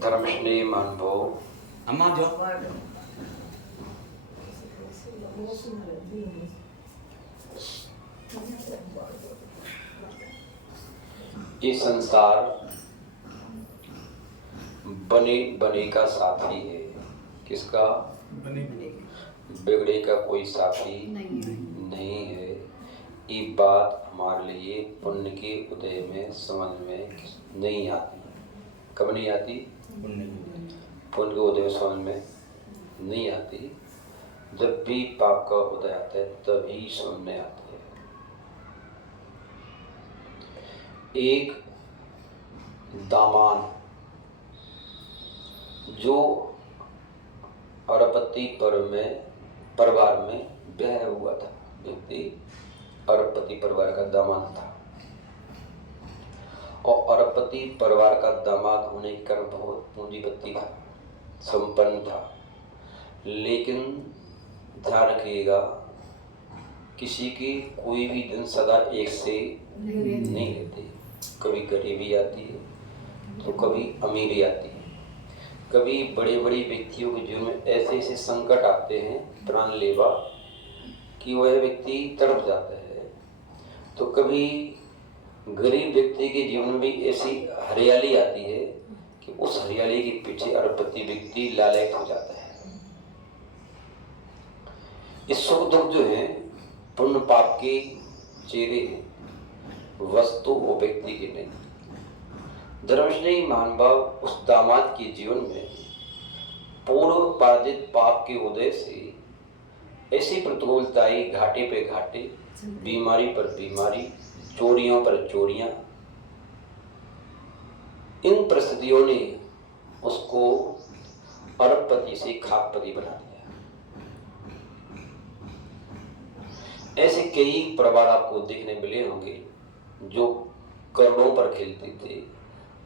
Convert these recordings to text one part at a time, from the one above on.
धर्मश्री मानभो अम्मा जो ये संसार बने बने का साथी है। किसका? बिगड़े का कोई साथी नहीं है। ये बात हमारे लिए पुण्य के उदय में समझ में नहीं आती। कब नहीं आती? पुण्य के उदय में समझ में नहीं आती। जब भी पाप का उदय आता है तभी समझ में आती है। एक दामान जो अरबपति परिवार में ब्याह हुआ था, व्यक्ति अरबपति परिवार का दामाद था और अरबपति परिवार का दामाद होने के कारण बहुत पूंजीपति था, संपन्न था। लेकिन ध्यान रखिएगा, किसी की कोई भी दिन सदा एक से नहीं रहती। कभी गरीबी आती है तो कभी अमीरी आती है। कभी बड़े बड़े व्यक्तियों के जीवन में ऐसे ऐसे संकट आते हैं प्राण लेवा कि वह व्यक्ति तड़प जाता है। तो कभी गरीब व्यक्ति के जीवन में भी ऐसी हरियाली आती है कि उस हरियाली के पीछे अरबपति व्यक्ति लालायित हो जाता है। ये सुख दुख जो है पुण्य पाप के चेहरे हैं, वस्तु वो व्यक्ति के नहीं। धर्मश्री महानुभाव उस दामाद के जीवन में पूर्व पराजित पाप के उदय से ऐसी प्रतिकूलता आई, घाटे पे घाटे, बीमारी पर बीमारी, चोरियों पर चोरियां। इन परिस्थितियों ने उसको अरबपति से खाकपति बना दिया। ऐसे कई परिवार आपको देखने मिले होंगे जो करोड़ों पर खेलते थे,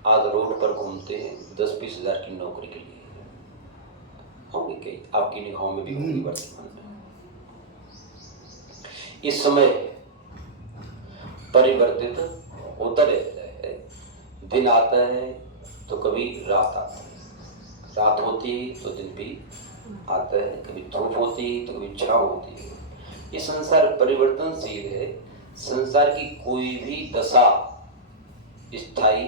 आज रोड पर घूमते हैं 10-20 हजार की नौकरी के लिए। होंगे कई, आपकी निगाहों में भी होंगी वर्तमान में। इस समय परिवर्तित होता रहता है। दिन आता है तो कभी रात आता है, रात होती है तो दिन भी आता है, कभी धूप होती है तो कभी छाँव होती है। ये संसार परिवर्तनशील है। संसार की कोई भी दशा स्थायी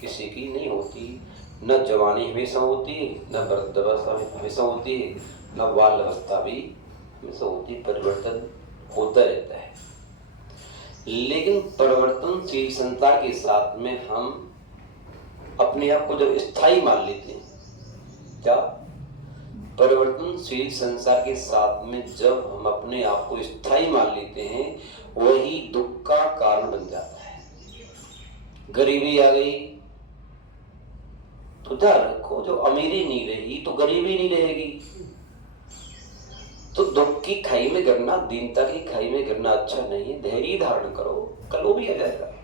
किसी की नहीं होती। न जवानी हमेशा होती है, न वृद्धावस्था हमेशा होती है, न बाल अवस्था भी हमेशा होती है। परिवर्तन होता रहता है। लेकिन परिवर्तनशील संसार के साथ में हम अपने आप को जब स्थायी मान लेते हैं, क्या परिवर्तनशील संसार के साथ में जब हम अपने आप को स्थायी मान लेते हैं, वही दुख का कारण बन जाता है। गरीबी आ गई तो ध्यान रखो, जो अमीरी नहीं रही तो गरीबी नहीं रहेगी। तो दुख की खाई में गिरना, दीनता की खाई में गिरना अच्छा नहीं है। धैर्य धारण करो, कल वो भी आ जाएगा।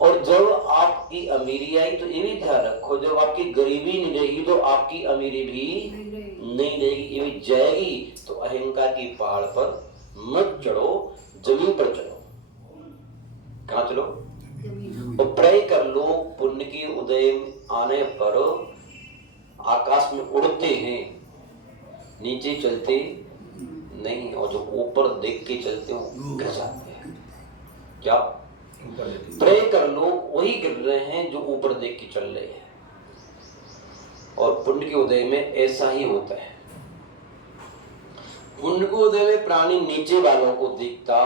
और जब आपकी अमीरी आई तो ये भी ध्यान रखो, जब आपकी गरीबी नहीं रहेगी तो आपकी अमीरी भी नहीं रहेगी, ये भी जाएगी। तो अहंकार की पहाड़ पर मत चढ़ो, जमीन पर चढ़ो। कहाँ चलो? और प्रे कर लो, पुण्य के उदय आने पर आकाश में उड़ते हैं, नीचे चलते नहीं। और जो ऊपर देख के चलते हो गिर जाते हैं। क्या? प्रे कर लो, वही गिर रहे हैं जो ऊपर देख के चल रहे हैं। और पुण्य के उदय में ऐसा ही होता है। पुण्य के उदय में प्राणी नीचे वालों को देखता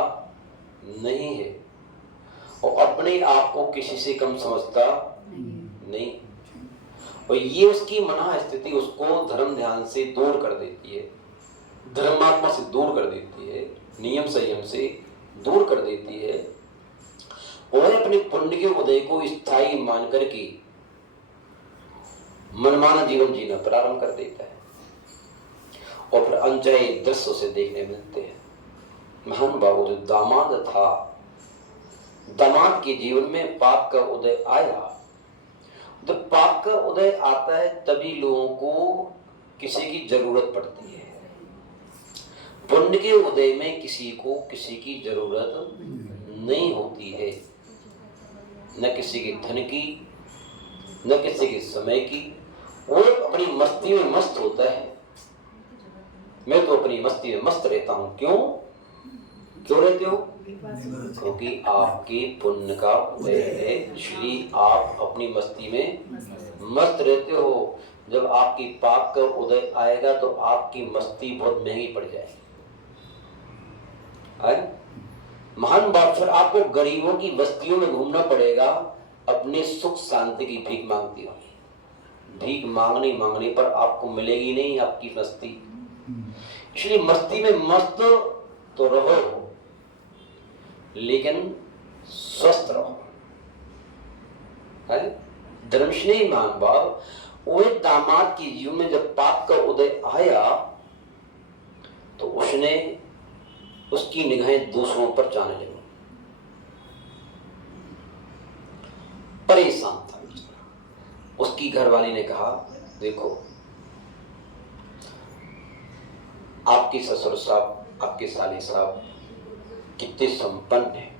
नहीं है और अपने आप को किसी से कम समझता नहीं। और ये उसकी मना स्थिति उसको धर्म ध्यान से दूर कर देती है, धर्मात्मा से दूर कर देती है, नियम संयम से दूर कर देती है। और अपने पुण्य के उदय को स्थायी मान करके मनमाना जीवन जीना प्रारंभ कर देता है। और फिर अनचाहे दृश्य से देखने मिलते हैं। महान बाबू जो दामाद था, दामाद के जीवन में पाप का उदय आया। जब पाप का उदय आता है तभी लोगों को किसी की जरूरत पड़ती है। पुण्य के उदय में किसी को किसी की जरूरत नहीं होती है। न किसी के धन की, न किसी के समय की। वो अपनी मस्ती में मस्त होता है। मैं तो अपनी मस्ती में मस्त रहता हूं। क्यों रहते हो? क्योंकि आपके पुण्य का उदय है, इसलिए आप अपनी मस्ती में मस्त रहते हो। जब आपकी पाप का उदय आएगा तो आपकी मस्ती बहुत महंगी पड़ जाएगी। महान बादशाह, आपको गरीबों की बस्तियों में घूमना पड़ेगा अपने सुख शांति की भीख मांगती हुई। भीख मांगने पर आपको मिलेगी नहीं आपकी मस्ती। इसलिए मस्ती में मस्त तो रहो, लेकिन स्वस्थ रहो। धर्मस्नेही महान भाव, वो दामाद के जीवन में जब पाप का उदय आया तो उसकी निगाहें दूसरों पर जाने लगी। परेशान था। उसकी घरवाली ने कहा, देखो आपके ससुर साहब, आपके साले साहब कितने संपन्न हैं,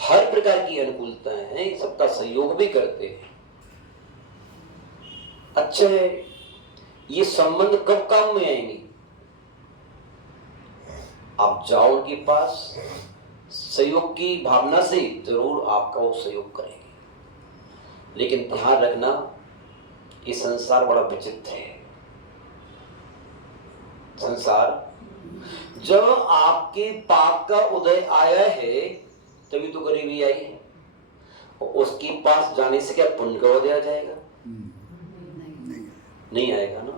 हर प्रकार की अनुकूलताएं हैं, सबका सहयोग भी करते हैं। अच्छा है, ये संबंध कब काम में आएंगे? आप जाओ उनके पास, सहयोग की भावना से जरूर आपका वो सहयोग करेंगे। लेकिन ध्यान रखना, ये संसार बड़ा विचित्र है। संसार जब आपके पाप का उदय आया है तभी तो गरीबी आई है। उसके पास जाने से क्या पुण्य का उदय आ जाएगा? नहीं आएगा ना।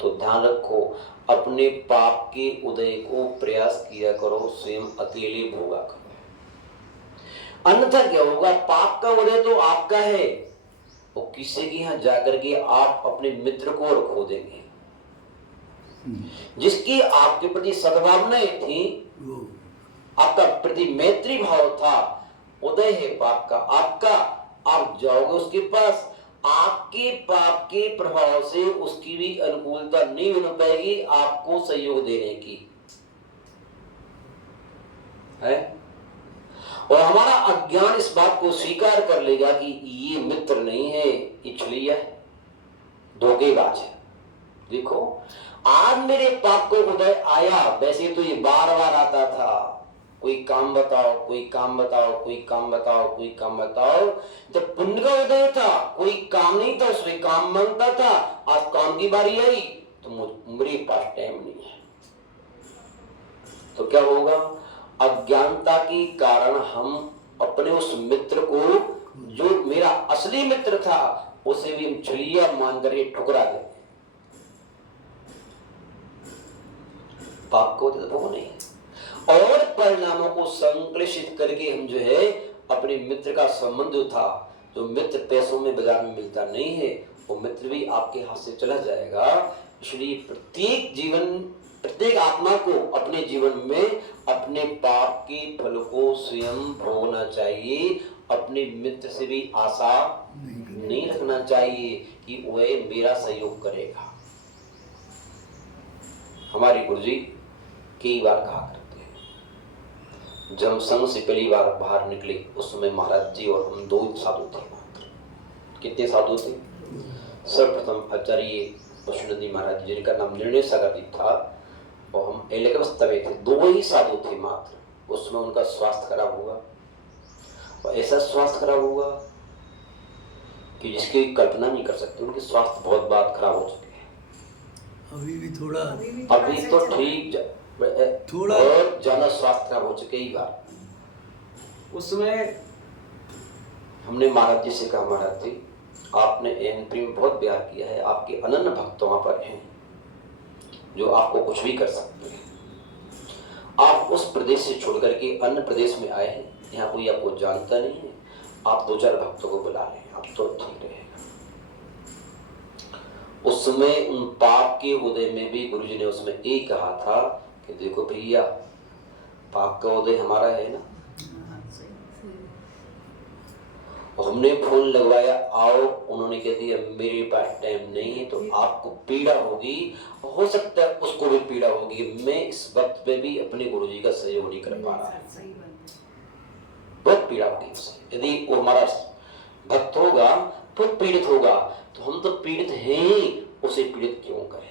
तो ध्यान रखो, अपने पाप के उदय को प्रयास किया करो, स्वयं अकेले भोगा करो। अन्यथा क्या होगा? पाप का उदय तो आपका है, वो किसी के यहां जाकर के आप अपने मित्र को और खो देंगे। जिसकी आपके प्रति सद्भावनाएं थी, आपका प्रति मैत्री भाव था, उदय है पाप का आपका, आप जाओगे उसके पास, आपके पाप के प्रभाव से उसकी भी अनुकूलता नहीं बन पाएगी आपको सहयोग देने की है। और हमारा अज्ञान इस बात को स्वीकार कर लेगा कि ये मित्र नहीं है, ये छलिया है, धोखेबाज है। देखो, आज मेरे पाप को उदय आया, वैसे तो ये बार बार आता था, कोई काम बताओ, कोई काम बताओ, कोई काम बताओ, कोई काम बताओ। जब पुण्य का उदय था, कोई काम नहीं था, उसमें काम मांगता था। आज काम की बारी आई तो मेरे पास टाइम नहीं है। तो क्या होगा? अज्ञानता के कारण हम अपने उस मित्र को, जो मेरा असली मित्र था, उसे भी हम छलिया मान करके ठुकरा देते। पाप को तो नहीं, और परिणामों को संश्लेषित करके हम जो है अपने मित्र का संबंध था, जो मित्र पैसों में बाजार में मिलता नहीं है, वो मित्र भी आपके हाथ से चला जाएगा। इसलिए प्रत्येक आत्मा को अपने जीवन में अपने पाप के फल को स्वयं भोगना चाहिए। अपने मित्र से भी आशा नहीं रखना चाहिए कि वह मेरा सहयोग करेगा। हमारे गुरुजी कई बार कहा करते हैं, जब हम संघ से पहली बार बाहर निकले उस समय महाराज जी और हम 2 साधु थे मात्र। कितने साधु थे? सर्वप्रथम आचार्य वैष्णोदेव महाराज जी, जिनका नाम निर्णय सागर था, और हम एलकवस्था में थे। 2 ही साधु थे मात्र। उसमें उनका स्वास्थ्य खराब हुआ, और ऐसा स्वास्थ्य खराब हुआ कि जिसकी कल्पना नहीं कर सकते। उनके स्वास्थ्य बहुत बात खराब हो चुके हैं। अभी तो ठीक, थोड़ा और ज्यादा स्वास्थ्य खराब हो चुके ही बार। उसमें हमने महाराज जी से कहा, महाराज जी आपने एमपी में बहुत प्यार किया है, आपके अनन्य भक्त वहां पर हैं जो आपको कुछ भी कर सकते हैं। आप उस प्रदेश से छोड़ करके अन्य प्रदेश में आए हैं, यहाँ कोई आपको जानता नहीं है, आप 2-4 भक्तों को बुला लें, आप तो ठीक रहेगा। उस समय उन पाप के उदय में भी गुरुजी ने उसमें एक कहा था कि देखो भैया, पाप का उदय हमारा है ना, हमने फोन लगवाया आओ, उन्होंने कह दिया मेरे पास टाइम नहीं है, तो आपको पीड़ा होगी, हो सकता है उसको भी पीड़ा होगी। मैं इस वक्त पे भी अपने गुरुजी का सहयोग नहीं कर पा रहा, बहुत पीड़ा होगी उसे। यदि वो हमारा भक्त होगा तो पीड़ित होगा, तो हम तो पीड़ित हैं ही, उसे पीड़ित क्यों करें।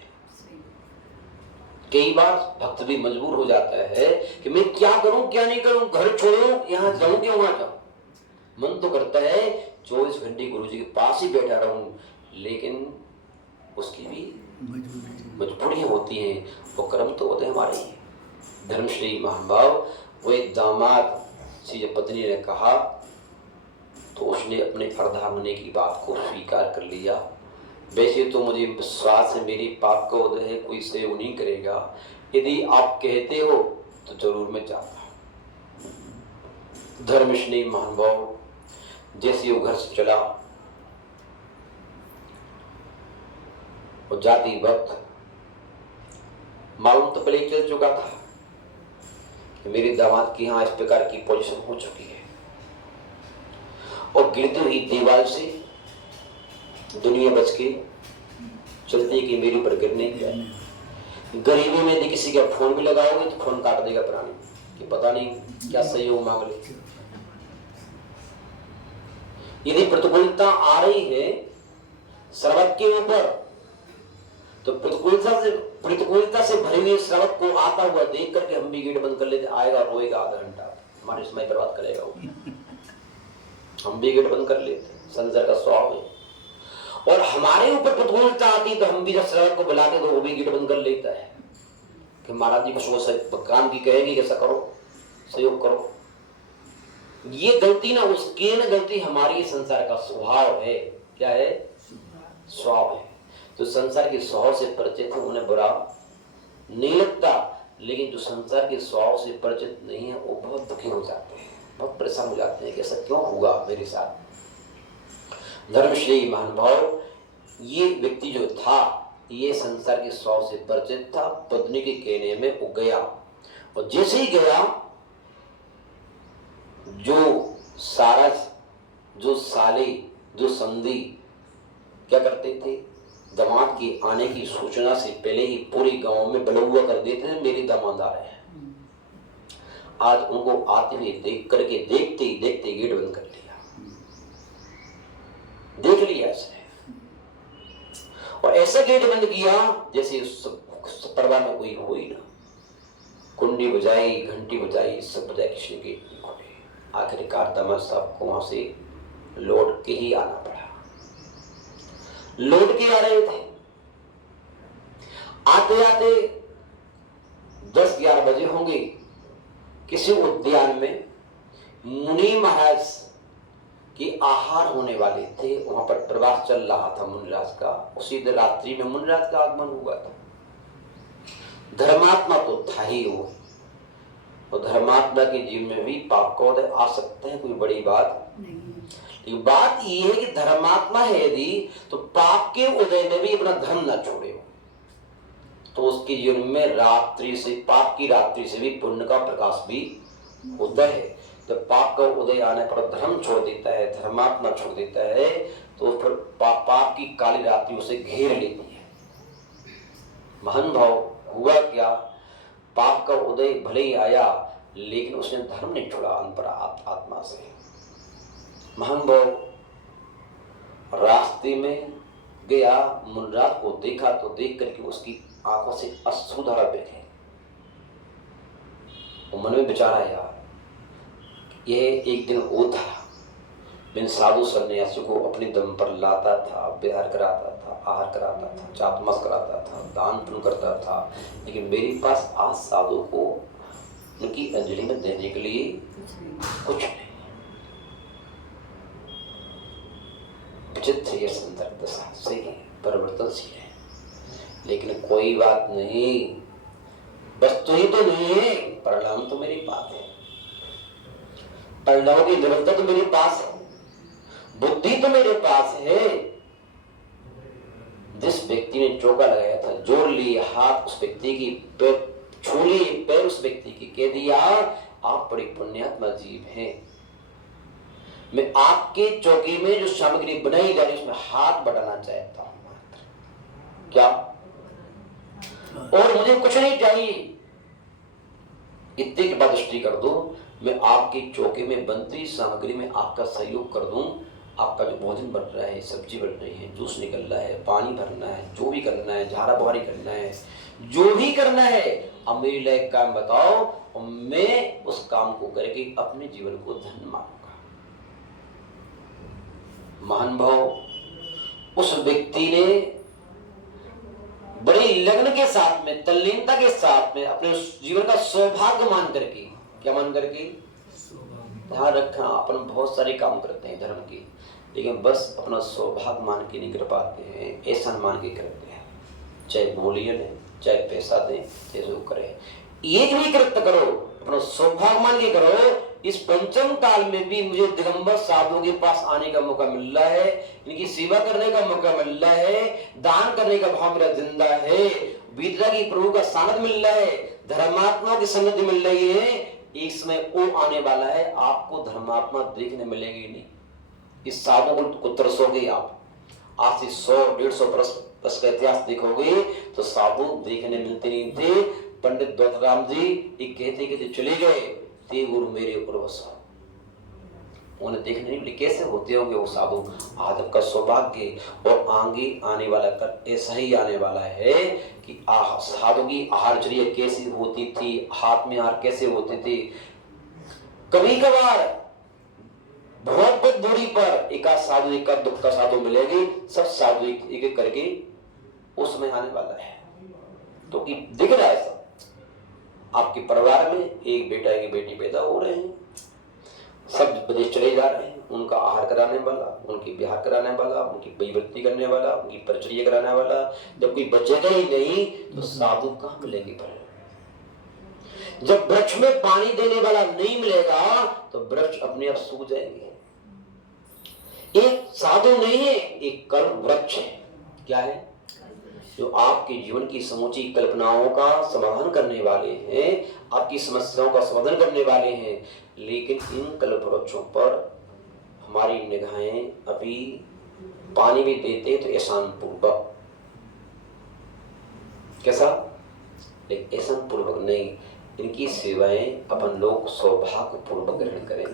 कई बार भक्त भी मजबूर हो जाता है कि मैं क्या करूं क्या नहीं करूं, घर छोड़ूं यहां जाऊं क्या वहां जाऊं। मन तो करता है 24 घंटे गुरु जी के पास ही बैठा रहूं, लेकिन उसकी भी मजबूरियां होती हैं। वो कर्म तो होते हमारे ही। धर्मश्री महानुभाव, वो एक दामाद से जब पत्नी ने कहा तो उसने अपने अर्धांगिनी की बात को स्वीकार कर लिया। वैसे तो मुझे विश्वास है मेरी पाप का उदय है, कोई सेव नहीं करेगा, यदि आप कहते हो तो जरूर मैं जाता। धर्मश्री महानुभाव जैसे वो घर से चला, वो जाति वक्त मालूम तो पहले चल चुका था कि मेरे दामाद की यहाँ इस प्रकार की पोजीशन हो चुकी है, और गिरती हुई दीवार से दुनिया बच के चलती कि मेरे ऊपर गिरने दिया। गरीबी में यदि किसी का फोन भी लगाओगे तो फोन काट देगा प्राणी कि पता नहीं क्या सहयोग मांग ले। यदि प्रतिकूलता आ रही है श्रवक के ऊपर, तो प्रतिकूलता से भरी हुई श्रवक को आता हुआ देख करके हम भी गेट बंद कर लेते, आएगा रोएगा आधा घंटा, हमारे समय बर्बाद करेगा वो, हम भी गेट बंद कर लेते। संसार का स्वभाव है। और हमारे ऊपर प्रतिकूलता आती तो हम भी जब श्रवक को बुलाते तो वो भी गेट बंद कर लेता है कि महाराज जी कुछ काम की कहेगी, कैसा करो, सहयोग करो। ये गलती ना उसकी ना गलती हमारी, संसार का स्वभाव है। क्या है? स्वभाव है। तो संसार के स्वभाव से परिचित है उन्हें बुरा नहीं लगता, लेकिन जो संसार के स्वभाव से परिचित नहीं है वो बहुत दुखी हो जाते हैं, बहुत परेशान हो जाते हैं कि ऐसा क्यों हुआ मेरे साथ। धर्मश्री महानुभाव, ये व्यक्ति जो था ये संसार के स्वभाव से परिचित था, पत्नी के कहने में वो गया, और जैसे ही गया जो सारस, जो साले, जो संधि क्या करते थे, दामाद के आने की सूचना से पहले ही पूरे गांव में बलौआ कर देते थे मेरे दामाद आ रहे हैं। आज उनको आते हुए देख करके देखते ही देखते गेट बंद कर लिया, देख लिया इसने, और ऐसा गेट बंद किया जैसे परवाह में कोई हो ही ना। कुंडी बजाई, घंटी बजाई, सब बजाई, किसी ने गेट नहीं खोले। आखिरकार दामाद साहब को वहां से लौट के ही आना पड़ा। लौट के आ रहे थे, आते आते 10-11 बजे होंगे, किसी उद्यान में मुनि महाराज के आहार होने वाले थे। वहां पर प्रवास चल रहा था मुनिराज का। उसी दिन रात्रि में मुनिराज का आगमन हुआ था। धर्मात्मा तो था ही वो, और धर्मात्मा के जीवन में भी पाप का उदय आ सकते हैं, कोई बड़ी बात नहीं। बात यह है कि धर्मात्मा है यदि, तो पाप के उदय में भी अपना धर्म न छोड़े, तो उसके जीवन में रात्रि से, पाप की रात्रि से भी पुण्य का प्रकाश भी होता है। जब पाप का उदय आने पर धर्म छोड़ देता है, धर्मात्मा छोड़ देता है, तो फिर पाप की काली रात्रि उसे घेर लेती है। महान भाव हुआ क्या, पाप का उदय भले ही आया लेकिन उसने धर्म नहीं छोड़ा अंतर आत्मा से। महान भाव रास्ते में गया, मुनिराज को देखा तो देख करके उसकी आंखों से अश्रुधारा बहे। वो मन में विचार आया, यह एक दिन वो था मैं साधु सन्यासी को अपने दम पर लाता था, विहार कराता था, आहार कराता था, चातमास कराता था, दान पुण्य करता था, लेकिन मेरे पास आज साधु को उनकी अंजलि में देने के लिए कुछ नहीं। विचित्र ये संदर्भ दशा सही है, परिवर्तनशील है, लेकिन कोई बात नहीं, वस्तु ही तो नहीं है, परिणाम तो मेरे पास है, परिणाम की निरंतर तो मेरे पास है, बुद्धि तो मेरे पास है। जिस व्यक्ति ने चौका लगाया था, जोड़ लिए हाथ उस व्यक्ति की, पैर छू लिए पैर उस व्यक्ति की, कह दिया आप बड़ी पुण्यात्मा जीव हैं, मैं आपके चौके में जो सामग्री बनाई जा रही है उसमें हाथ बढ़ाना चाहता हूं मात्र, क्या और मुझे कुछ नहीं चाहिए। इतने के बाद दृष्टि कर दो, मैं आपके चौके में बनती सामग्री में आपका सहयोग कर दूं, आपका जो भोजन बन रहा है, सब्जी बन रही है, जूस निकल रहा है, पानी भरना है, जो भी करना है, झाड़ा बुहारी करना है, जो भी करना है, अब मेरे लिए एक काम बताओ और मैं उस काम को करके अपने जीवन को धन्य मानूंगा। महान भाव उस व्यक्ति ने बड़े लगन के साथ में, तल्लीनता के साथ में अपने जीवन का सौभाग्य मान करके, क्या मान करके, ध्यान रखना, अपन बहुत सारे काम करते हैं धर्म के, लेकिन बस अपना सौभाग्य मान के नहीं कर पाते हैं, ऐसा मान के करते हैं। चाहे बोलिए लें, चाहे पैसा दें, चाहे जो करें, एक भी कृत्य करो अपना सौभाग्य मान के करो। इस पंचम काल में भी मुझे दिगंबर साधुओं के पास आने का मौका मिल रहा है, इनकी सेवा करने का मौका मिल रहा है, दान करने का भाव मेरा जिंदा है, विद्या की प्रभु का सानिध्य मिल रहा है, धर्मात्मा की संगति मिल रही है। एक समय वो आने वाला है, आपको धर्मात्मा देखने मिलेंगे नहीं। इस साधु को तरसोगे आप, आज से 100-150 वर्ष का इतिहास देखोगे तो साधु देखने मिलते नहीं थे। पंडित दौलतराम जी एक कहते चले गए, ते गुरु मेरे ऊपर बसा, उन्हें देखने नहीं मिले। कैसे होते होंगे वो साधु? आज का सौभाग्य और आगे आने वाला कर ऐसा ही आने वाला है कि साधु की आहारचर्या कैसी होती थी, हाथ में आहार कैसे होते थे। कभी कभार बहुत बहुत दूरी पर एकाध साधु, एकाध दुख का साधु मिलेगी, सब साधु एक एक करके उस समय आने वाला है। तो दिख रहा है सब आपके परिवार में, एक बेटा एक बेटी पैदा हो रहे हैं, सब विदेश चले जा रहे हैं, उनका आहार कराने वाला, उनकी ब्याह कराने वाला, उनकी वैवृत्ति करने वाला, उनकी परिचर्या कराने वाला, जब कोई बचेगा ही नहीं तो साधु कहाँ मिलेंगे? पर जब वृक्ष में पानी देने वाला नहीं मिलेगा तो वृक्ष अपने आप सूख जाएंगे। एक साधु नहीं है, एक कल्प वृक्ष है। क्या है? जो आपके जीवन की समूची कल्पनाओं का समाधान करने वाले हैं, आपकी समस्याओं का समाधान करने वाले हैं। लेकिन इन कल्प वृक्षों पर हमारी निगाहें अभी पानी भी देते तो एहसान पूर्वक, कैसा? लेकिन एहसान पूर्वक नहीं, इनकी सेवाएं अपन लोग सौभाग्य पूर्वक ग्रहण करें।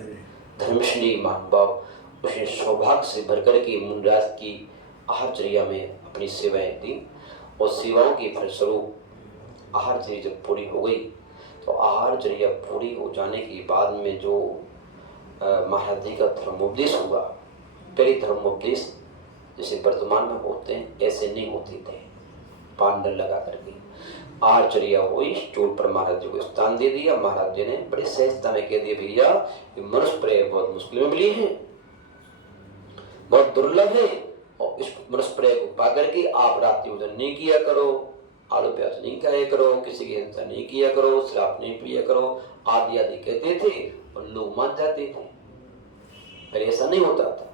धर्मश्री महानुभाव उसे सौभाग्य से भरकर के मुनिराज की आहारचर्या में अपनी सेवाएं दी और सेवाओं के फलस्वरूप आहारचर्या जब पूरी हो गई तो आहारचर्या पूरी हो जाने के बाद में जो महाराज जी का धर्मोपदेश हुआ, पहले धर्मोपदेश जैसे वर्तमान में होते हैं ऐसे नहीं होते थे। पांडल लगा करके आहारचर्या हुई, स्टूल पर महाराज जी को स्थान दे दिया। महाराज जी ने बड़ी सहजता में कह दिया, भैया ये मनुष्य प्रेय बहुत मुश्किल में मिली है, बहुत दुर्लभ है, और इस मनुष्य प्रेय को पा करके आप रात्रि भोजन नहीं किया करो, आलू प्याज नहीं खाया करो, किसी की हिंसा नहीं किया करो, शराब नहीं पिया करो, आदि आदि कहते थे और लोग मान जाते थे। पहले ऐसा नहीं होता था।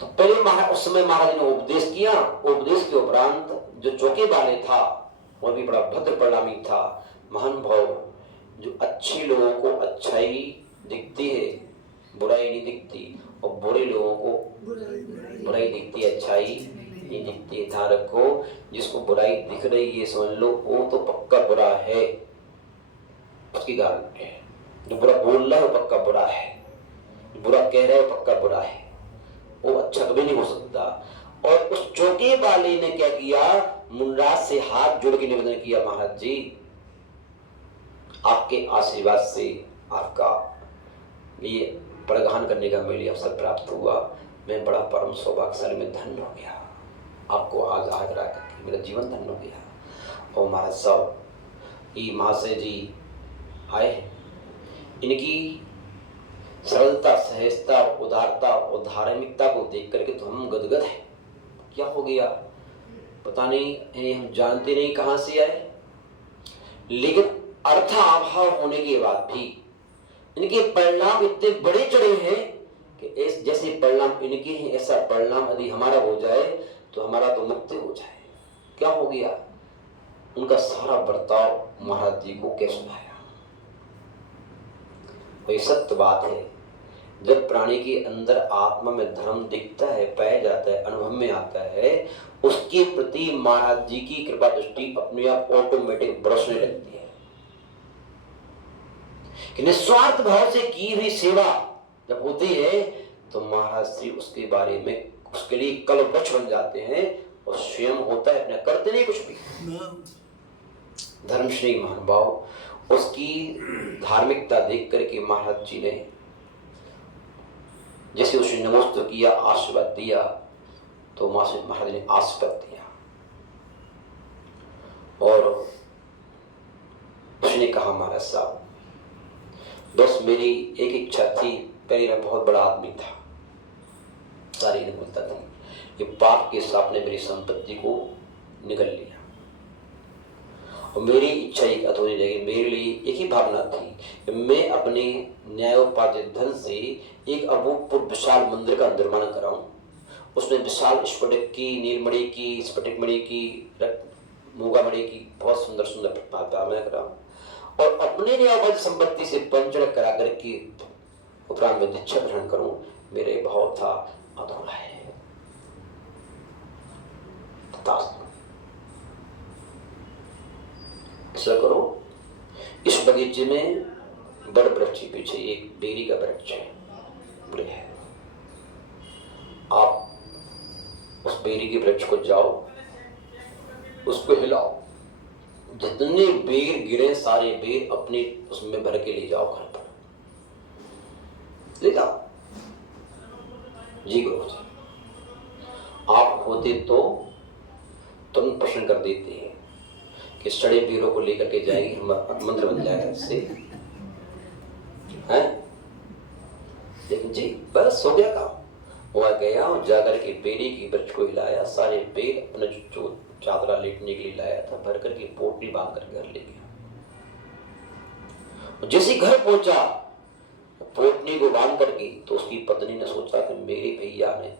तो पहले महाराज उस समय महाराज ने उपदेश किया। उपदेश के उपरांत जो चौके वाले था वह भी बड़ा भद्र परिणामी था, महान भाव। जो अच्छे लोगों को अच्छाई दिखती है, बुराई नहीं दिखती, और बुरे लोगों को बुराई दिखती है, अच्छाई नहीं दिखती है। ध्यान रखो, जिसको बुराई दिख रही है समझ लो वो तो पक्का बुरा है, उसकी गारंटी है। जो बुरा बोल रहा है वो पक्का बुरा है, बुरा कह रहा है वो पक्का बुरा है, वो अच्छा कभी नहीं हो सकता। और उस चौके वाले ने क्या किया? मुनराज से हाथ जोड़ के निवेदन किया, महाराज जी आपके आशीर्वाद से आपका ये प्रगान करने का मेरे अवसर प्राप्त हुआ, मैं बड़ा परम सौभाग्यशाली में धन्य हो गया, आपको आज आगरा करके मेरा जीवन धन्य हो गया। और महाराज साहब ये महाशय जी आए, इनकी सरलता, सहजता, उदारता और धार्मिकता को देख करके तो हम गदगद हैं। क्या हो गया पता नहीं, हम जानते नहीं कहां से आए, लेकिन अर्थाभाव होने के बाद भी इनके परिणाम इतने बड़े चढ़े हैं कि जैसे परिणाम इनके हैं ऐसा परिणाम यदि हमारा हो जाए तो हमारा तो मुक्ति हो जाए। क्या हो गया? उनका सारा बर्ताव महाराज जी को क्या सुनाया। वही सत्य बात है, जब प्राणी के अंदर आत्मा में धर्म दिखता है, पाया जाता है, अनुभव में आता है, उसके प्रति महाराज जी की कृपा दृष्टि अपने आप ऑटोमेटिक बरसने लगती है। कि निस्वार्थ भाव से की हुई सेवा जब होती है तो महाराज श्री उसके बारे में उसके लिए कल्पवृक्ष बन जाते हैं और स्वयं होता है, अपने करते नहीं कुछ भी। धर्मश्री महानुभाव उसकी धार्मिकता देख करके महाराज जी ने जैसे उसने नमस्ते किया, आशीर्वाद दिया, तो महाराज ने आशीर्वाद दिया और उसने कहा महाराज साहब बस मेरी एक इच्छा थी, पहले मैं बहुत बड़ा आदमी था, सारी नहीं बोलता था, ये पाप के सांप ने मेरी संपत्ति को निगल लिया और मेरी इच्छा एक अधूरी रह गई। मेरे लिए एक ही भावना थी कि मैं अपने न्यायोपार्जित धन से एक अभूतपूर्व विशाल मंदिर का निर्माण कराऊं, उसमें विशाल स्फटिक की, नीलमणि की, स्फटिक मणि की, मूंगा मणि की बहुत सुंदर सुंदर प्रतिमा मैं कराऊं और अपने न्यायोपार्जित संपत्ति से पंचड़ करा करके उपरांत में दीक्षा ग्रहण करूं। मेरे भाव था अधूरा है। ऐसा करो, इस बगीचे में बड़ वृक्ष के पीछे एक बेरी का वृक्ष है, बड़े है, आप उस बेरी के वृक्ष को जाओ, उसको हिलाओ, जितने बेर गिरे सारे बेर अपने उसमें भर के ले जाओ, घर पर ले जाओ। जी गुरु जी, आप होते तो तुरंत प्रश्न कर देते हैं कि सड़े बेरों को लेकर के जाएंगे, मंत्र बन जाएगा इससे, हैं? लेकिन जी बस हो गया काम। वहां गया और जाकर के बेरी की वृक्ष को हिलाया, सारे बेर अपने जो चादरा लेटने के लिए लाया था भर करके पोटली बांध कर घर ले गया। जैसे घर पहुंचा पोटली को बांध करके तो उसकी पत्नी ने सोचा कि मेरे भैया ने,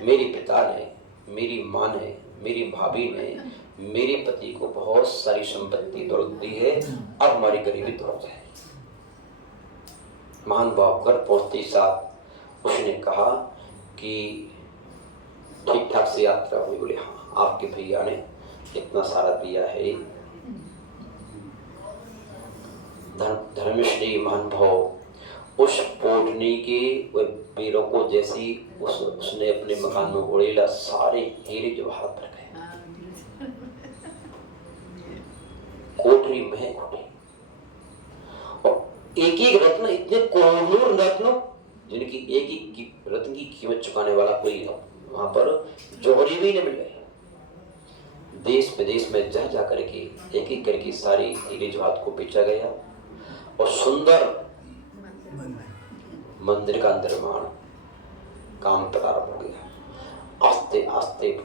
मेरे पिता ने, मेरी माँ ने, मेरी भाभी ने मेरे पति को बहुत सारी संपत्ति दौलत दी है, अब हमारी गरीबी दूर जाए। महान बाप घर पहुंचते साथ उसने कहा कि ठीक ठाक से यात्रा हुई? बोले हाँ, आपके भैया ने इतना सारा दिया है। धर्मश्री महान भाव उस पोटनी के बेरों को जैसी उसने अपने मकान में उड़ेला, सारे हीरे जवाहरात भर गए। कोठरी में कोठी और एक एक रत्न, इतने करोड़ों रत्न जिनकी एक एक रत्न की कीमत चुकाने वाला कोई वहां पर जौहरी भी नहीं मिल रहे। देश विदेश में जा जा करके एक एक करके सारी हीरे जवाहरात को बेचा गया और सुंदर मंदिर का निर्माण काम प्रारंभ हो गया। आस्ते आस्ते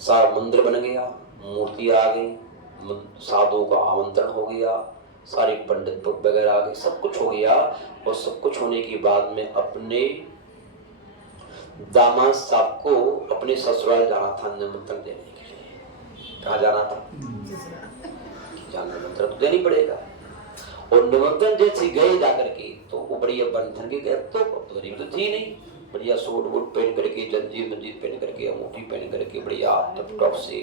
सारा मंदिर बन गया, मूर्ति आ गई, साधुओं का आमंत्रण हो गया, सारी पंडित वगैरह आ गए, सब कुछ हो गया। और सब कुछ होने के बाद में अपने दामाद साहब को अपने ससुराल जाना था निमंत्रण देने के लिए। कहाँ जाना था? निमंत्रण तो देनी पड़ेगा। और निमंत्रण जैसे गए जाकर के तो वो बढ़िया बंधन के गए, तो गरीब तो थी नहीं, बढ़िया सूट वूट पहन करके, जंजीर मंजीर पहन करके, अंगूठी पहन करके बढ़िया टप से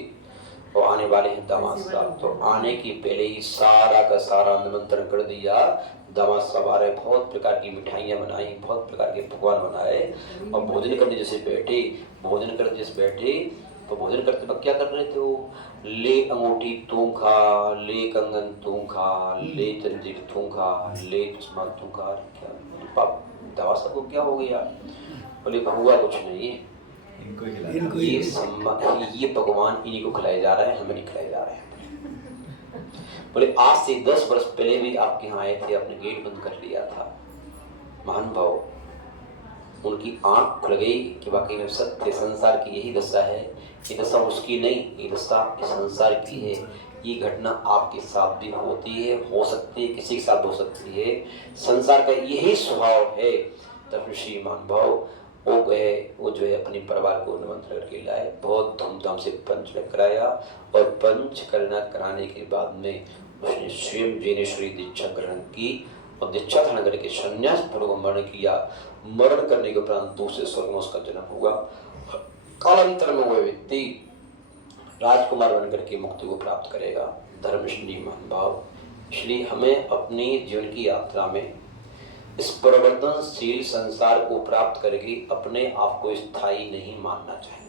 और आने वाले हैं दामाद साहब। तो आने की पहले ही सारा का सारा निमंत्रण कर दिया। दामाद साहब आ रहे, बहुत प्रकार की मिठाइयाँ बनाई, बहुत प्रकार के पकवान बनाए और भोजन करने जैसे बैठे, भोजन करते जैसे बैठे तो भोजन करते वक्त क्या कर रहे थे वो? ले अंगूठी तू खा, ले कंगन तू खा, ले जंजीर तू खा, ले चश्मा तू खा। क्या पाप दामाद साहब को क्या हो गया? बोले हुआ कुछ नहीं है, ये भगवान इन्हीं को खिलाए जा रहा है, हमें नहीं खिलाए जा रहे हैं। बोले आज से 10 वर्ष पहले भी आपके यहाँ आए थे, आपने गेट बंद कर लिया था। महान भाव उनकी आंख खुल गई कि वाकई में सत्य संसार की यही दशा है। ये दशा उसकी नहीं, ये दशा इस संसार की है। ये घटना आपके साथ भी होती है, हो सकती है, किसी के साथ हो सकती है। संसार का यही स्वभाव है। तब श्री महान भाव वो गए, वो जो है अपने परिवार को निमंत्रण करके लाए, बहुत धूमधाम से पंच कराया और पंच कराने के बाद में उसने स्वयं जैनेश्वरी दीक्षा ग्रहण की और दीक्षा धारण करके संन्यास पूर्वक मरण किया। मरण करने के उपरांत दूसरे स्वर्ग में उसका जन्म हुआ। कालांतर में वह व्यक्ति राजकुमार बन करके मुक्ति को प्राप्त करेगा। धर्मश्री महान भाव इसलिए हमें अपनी जीवन की यात्रा में इस परिवर्तनशील संसार को प्राप्त करके अपने आप को स्थायी नहीं मानना चाहिए।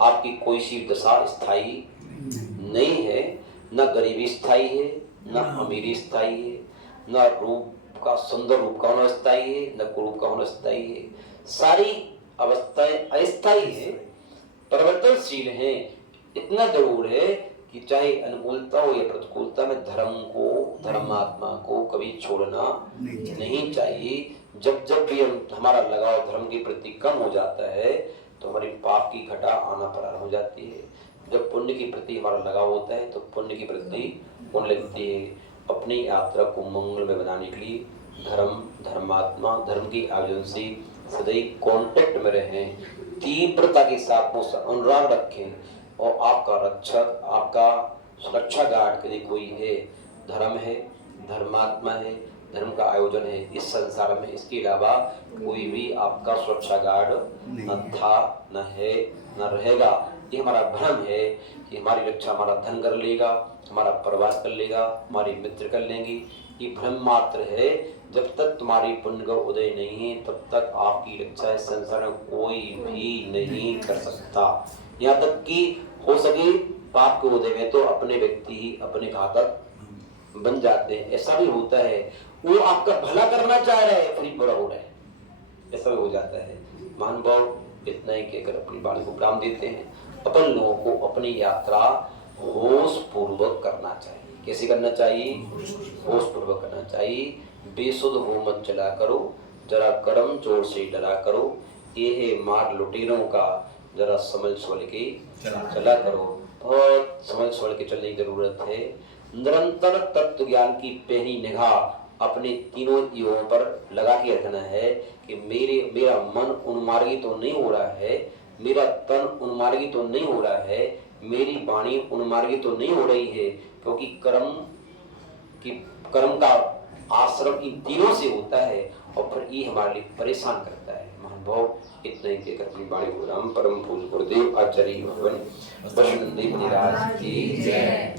आपकी कोई सी दशा स्थायी नहीं है, न गरीबी स्थायी है, न अमीरी स्थायी है, न रूप का सुंदर रूप का होना स्थायी है, न कुरूप का होना स्थायी है। सारी अवस्थाएं अस्थायी है, परिवर्तनशील हैं। इतना जरूर है कि चाहे अनुकूलता हो या प्रतिकूलता में धर्म को, धर्मात्मा को कभी छोड़ना नहीं चाहिए। जब जब भी हमारा लगाव धर्म के प्रति कम हो जाता है तो हमारी पाप की घटा आना प्रारंभ हो जाती है। जब पुण्य के प्रति हमारा लगाव होता है तो पुण्य के प्रति पुण्य लगती है। अपनी यात्रा को मंगल में बनाने के लिए धर्म, धर्मात्मा, धर्म की आयोजन से सदैव कांटेक्ट में रहें, तीव्रता के साथ वो अनुराग रखें और आपका रक्षक, आपका सुरक्षा गार्ड यदि कोई है, धर्म है, धर्मात्मा है, धर्म का आयोजन है इस संसार में, इसके अलावा कोई भी आपका सुरक्षा गार्ड न था, न है, न रहेगा। ये हमारा भ्रम है कि हमारी रक्षा हमारा धन कर लेगा, हमारा परिवार कर लेगा, हमारे मित्र कर लेंगे। ये भ्रम मात्र है। जब तक तुम्हारी पुण्य का उदय नहीं है तब तक आपकी रक्षा इस संसार में कोई भी नहीं कर सकता। यहाँ तक कि हो सके पाप के उदय में तो अपने व्यक्ति ही अपने घातक बन जाते हैं। ऐसा भी होता है, वो आपका भला करना चाह रहे हैं फिर बुरा हो रहा है, ऐसा भी हो जाता है। महानुभाव इतना ही कहकर अपनी वाणी को विराम देते हैं। अपन लोगों को अपनी यात्रा होश पूर्वक करना चाहिए। कैसे करना चाहिए? होश पूर्वक करना चाहिए। बेसुध हो मत चला करो, जरा कर्म जोर से डरा करो। ये है मार्ग लुटेरों का, जरा समझ सोच के चला करो। बहुत समझ सोच के चलने की जरूरत है। निरंतर तत्व ज्ञान की पहली निगाह अपने तीनों युगों पर लगा के रखना है कि मेरा मन उन्मार्गी तो नहीं हो रहा है, मेरा तन उन्मार्गी तो नहीं हो रहा है, मेरी वाणी उन्मार्गी तो नहीं हो रही है, क्योंकि कर्म का आश्रम इन तीनों से होता है और फिर ये हमारे लिए परेशान करता है। महानुभाव इतना ही कहकर अपनी वाणी को राम परम पूज्य गुरुदेव आचार्य भगवान बसवनंद महाराज की जय।